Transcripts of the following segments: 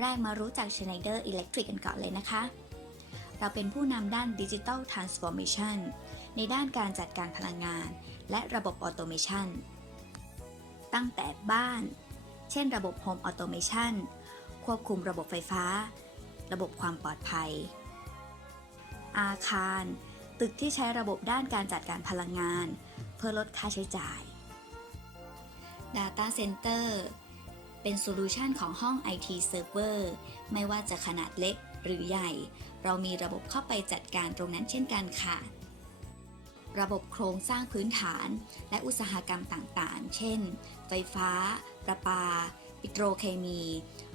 แรกมารู้จัก Schneider Electric กันก่อนเลยนะคะ เราเป็นผู้นำด้าน Digital Transformation ในด้านการจัดการพลังงาน และระบบออโตเมชันตั้งแต่บ้าน เช่นระบบ Home Automation ควบคุมระบบไฟฟ้า ระบบความปลอดภัย อาคาร ตึกที่ใช้ระบบด้านการจัดการพลังงาน เพื่อลดค่าใช้จ่าย Data Center เป็นโซลูชันของห้อง IT Server ไม่ว่าจะขนาดเล็กหรือใหญ่ เรามีระบบเข้าไปจัดการตรงนั้นเช่นกันค่ะ ระบบโครงสร้างพื้นฐาน และอุตสาหกรรมต่างๆ เช่น ไฟฟ้า ประปา ปิโตรเคมี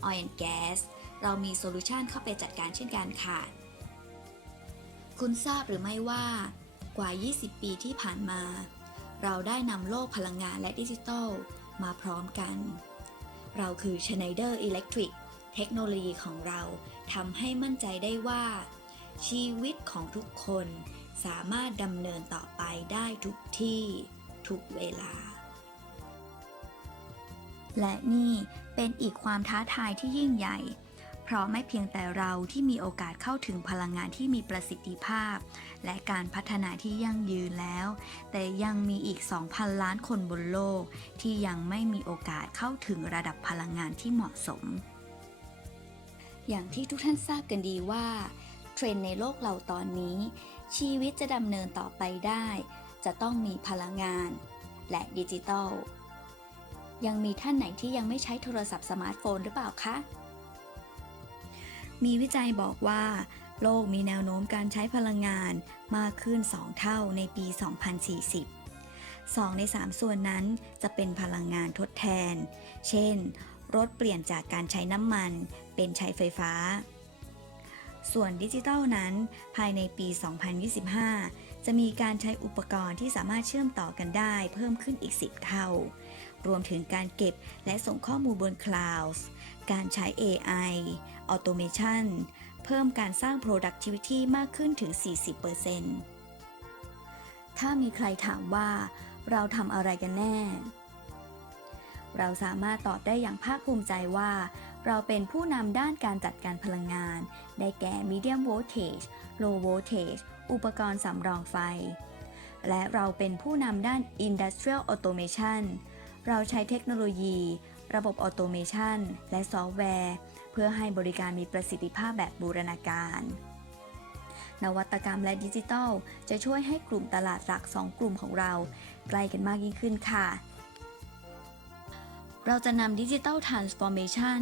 ออยล์แก๊ส เรามีโซลูชันเข้าไปจัดการเช่นกันค่ะ คุณทราบหรือไม่ว่ากว่า 20 ปีที่ผ่านมา เราได้นำโลกพลังงานและดิจิทัลมาพร้อมกัน เราคือ Schneider Electric เทคโนโลยีของเราทำให้มั่นใจได้ว่า ชีวิตของทุกคนสามารถดำเนินต่อไปได้ทุกที่ ทุกเวลา และนี่เป็นอีกความท้าทายที่ยิ่งใหญ่ เพราะไม่เพียงแต่เราที่มีโอกาสเข้าถึงพลังงานที่มีประสิทธิภาพ และการพัฒนาที่ยั่งยืนแล้ว แต่ยังมีอีก 2,000 ล้านคนบนโลก ที่ยังไม่มีโอกาสเข้าถึงระดับพลังงานที่เหมาะสม อย่างที่ทุกท่านทราบกันดีว่า เทรนด์ในโลกเราตอนนี้ ชีวิตจะดำเนินต่อไปได้ จะต้องมีพลังงาน และดิจิตอลยังมีท่านไหนที่ยังไม่ใช้โทรศัพท์สมาร์ทโฟนหรือเปล่าคะ มีวิจัยบอกว่า โลกมีแนวโน้มการใช้พลังงานมากขึ้น 2 เท่าในปี 2040 2 ใน 3 ส่วนนั้นจะเป็นพลังงานทดแทน เช่น รถเปลี่ยนจากการใช้น้ำมัน เป็นใช้ไฟฟ้า ส่วนดิจิทัลนั้น ภายในปี 2025 จะมีการใช้อุปกรณ์ที่สามารถเชื่อมต่อกันได้เพิ่มขึ้นอีก 10 เท่า รวมถึงการเก็บและส่งข้อมูลบนคลาวด์ การใช้ AI Automation เพิ่มการสร้าง productivity มากขึ้นถึง 40%ถ้ามีใครถามว่าเราทำอะไรกันแน่ เราสามารถตอบได้อย่างภาคภูมิใจว่า เราเป็นผู้นำด้านการจัดการพลังงาน ได้แก่ medium voltage low voltage อุปกรณ์สำรองไฟ และเราเป็นผู้นำด้าน industrial automation เราใช้เทคโนโลยี ระบบออโตเมชันและซอฟต์แวร์ เพื่อให้บริการมีประสิทธิภาพแบบบูรณาการ นวัตกรรมและดิจิทัล จะช่วยให้กลุ่มตลาดหลัก 2 กลุ่มของเรา ใกล้กันมากยิ่งขึ้นค่ะ เราจะนำดิจิทัลทรานส์ฟอร์เมชัน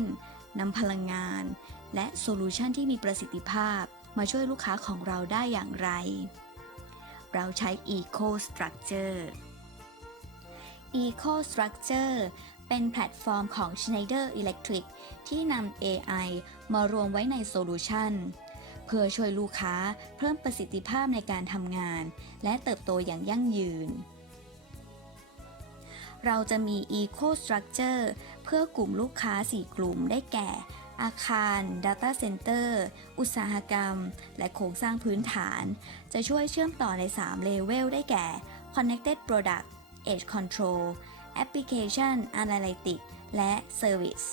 นำพลังงาน และโซลูชันที่มีประสิทธิภาพ มาช่วยลูกค้าของเราได้อย่างไร เราใช้ Eco Structure Eco Structure เป็นแพลตฟอร์มของ Schneider Electric ที่นำ AI มารวมไว้ในโซลูชันเพื่อช่วยลูกค้าเพิ่มประสิทธิภาพในการทำงาน และเติบโตอย่างยั่งยืน เราจะมี Eco Structure เพื่อกลุ่มลูกค้า 4 กลุ่มได้แก่ อาคาร Data Center อุตสาหกรรม และโครงสร้างพื้นฐาน จะช่วยเชื่อมต่อใน 3 เลเวลได้แก่ Connected Product Edge Control Application Analytics และ Service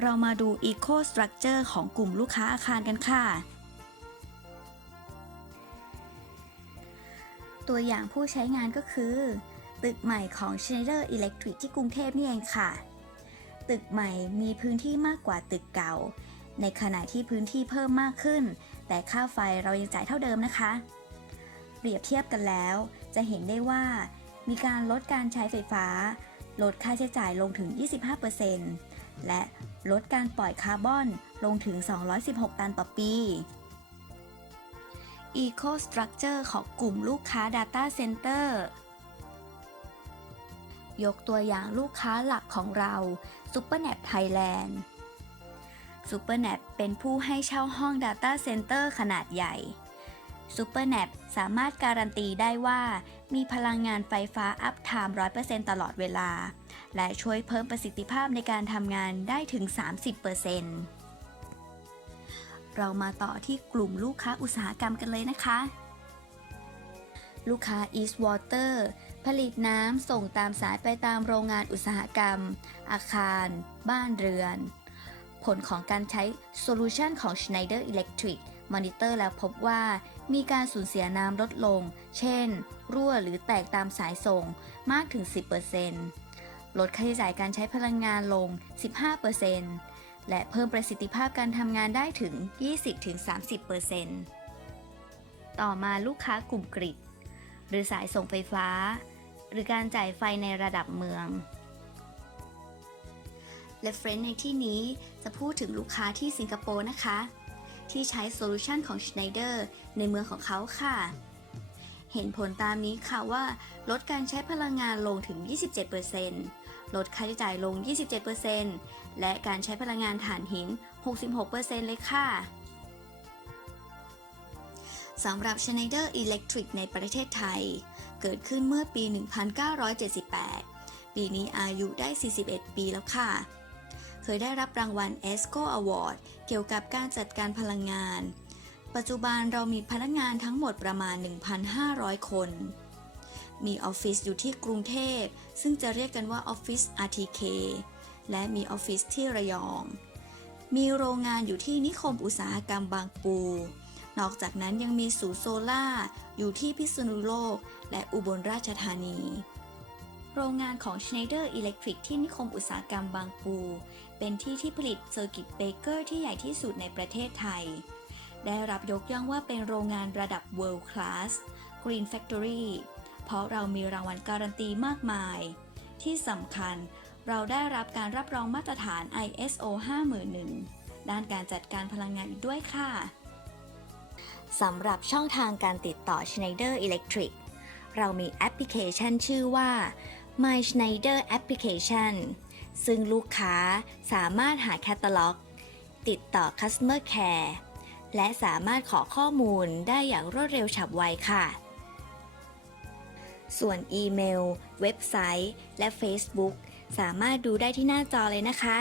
เรามาดู Eco Structure ของกลุ่มลูกค้าอาคารกันค่ะ ตัวอย่างผู้ใช้งานก็คือ ตึกใหม่ของ Schneider Electric ที่กรุงเทพนี่เองค่ะ ตึกใหม่มีพื้นที่มากกว่าตึกเก่า ในขณะที่พื้นที่เพิ่มมากขึ้น แต่ค่าไฟเรายังจ่ายเท่าเดิมนะคะ เปรียบเทียบกันแล้ว จะเห็นได้ว่า มีการลดการใช้ไฟฟ้า ลดค่าใช้จ่ายลงถึง 25%และลดการปล่อยคาร์บอนลงถึง 216 ตันต่อปี Eco Structure ของกลุ่มลูกค้า Data Center ยกตัวอย่างลูกค้าหลักของเรา SuperNap Thailand SuperNap เป็นผู้ให้เช่าห้อง Data Center ขนาดใหญ่ SuperNap สามารถการันตีได้ว่า มีพลังงานไฟฟ้าอัพไทม์100%ตลอดเวลา และช่วยเพิ่มประสิทธิภาพในการทำงานได้ถึง 30%เรามาต่อที่กลุ่มลูกค้าอุตสาหกรรมกันเลยนะคะ ลูกค้า Eastwater ผผลิตน้ำส่งตามสายไปตามโรงงานอุตสาหกรรม อาคาร บ้านเรือน ผลของการใช้โซลูชันของ Schneider Electric มอนิเตอร์แล้วพบว่ามีการสูญเสียน้ำลดลง เช่น รั่วหรือแตกตามสายส่งมากถึง 10%ลดค่าใช้จ่ายการใช้พลังงานลง 15%และเพิ่มประสิทธิภาพการทำงานได้ถึง 20-30%ต่อมาลูกค้ากลุ่มกริดหรือสายส่งไฟฟ้า หรือการจ่ายไฟในระดับเมือง Reference ในที่นี้จะพูดถึงลูกค้าที่สิงคโปร์นะคะ ที่ใช้โซลูชันของ Schneider ในเมืองของเขาค่ะ เห็นผลตามนี้ค่ะว่า ลดการใช้พลังงานลงถึง 27%ลดค่าใช้จ่ายลง 27%และการใช้พลังงานถ่านหิน 66%เลยค่ะสำหรับ Schneider Electric ในประเทศไทย เกิดขึ้นเมื่อปี 1978 ปีนี้อายุได้ 41 ปีแล้วค่ะ เคยได้รับรางวัล ESCO Award เกี่ยวกับการจัดการพลังงาน ปัจจุบันเรามีพนักงานทั้งหมดประมาณ 1,500 คน มีออฟฟิศอยู่ที่กรุงเทพ ซึ่งจะเรียกกันว่าออฟฟิศ RTK และมีออฟฟิศที่ระยอง มีโรงงานอยู่ที่นิคมอุตสาหกรรมบางปู นอกจากนั้นยังมีศูนย์โซล่าอยู่ที่พิษณุโลก และอุบลราชธานี โรงงานของ Schneider Electric ที่นิคมอุตสาหกรรมบางปู เป็นที่ที่ผลิตเซอร์กิตเบเกอร์ที่ใหญ่ที่สุดในประเทศไทย ได้รับยกย่องว่าเป็นโรงงานระดับ World Class Green Factory เพราะเรามีรางวัลการันตีมากมาย ที่สำคัญเราได้รับการรับรองมาตรฐาน ISO 51001 ด้านการจัดการพลังงานอีกด้วยค่ะ สำหรับช่องทางการติดต่อ Schneider Electric เรามีแอปพลิเคชันชื่อว่า My Schneider Application ซึ่งลูกค้าสามารถหาแคตตาล็อก ติดต่อ Customer Care และสามารถขอข้อมูลได้อย่างรวดเร็วฉับไวค่ะ ส่วนอีเมล เว็บไซต์ และ Facebook สามารถดูได้ที่หน้าจอเลยนะคะ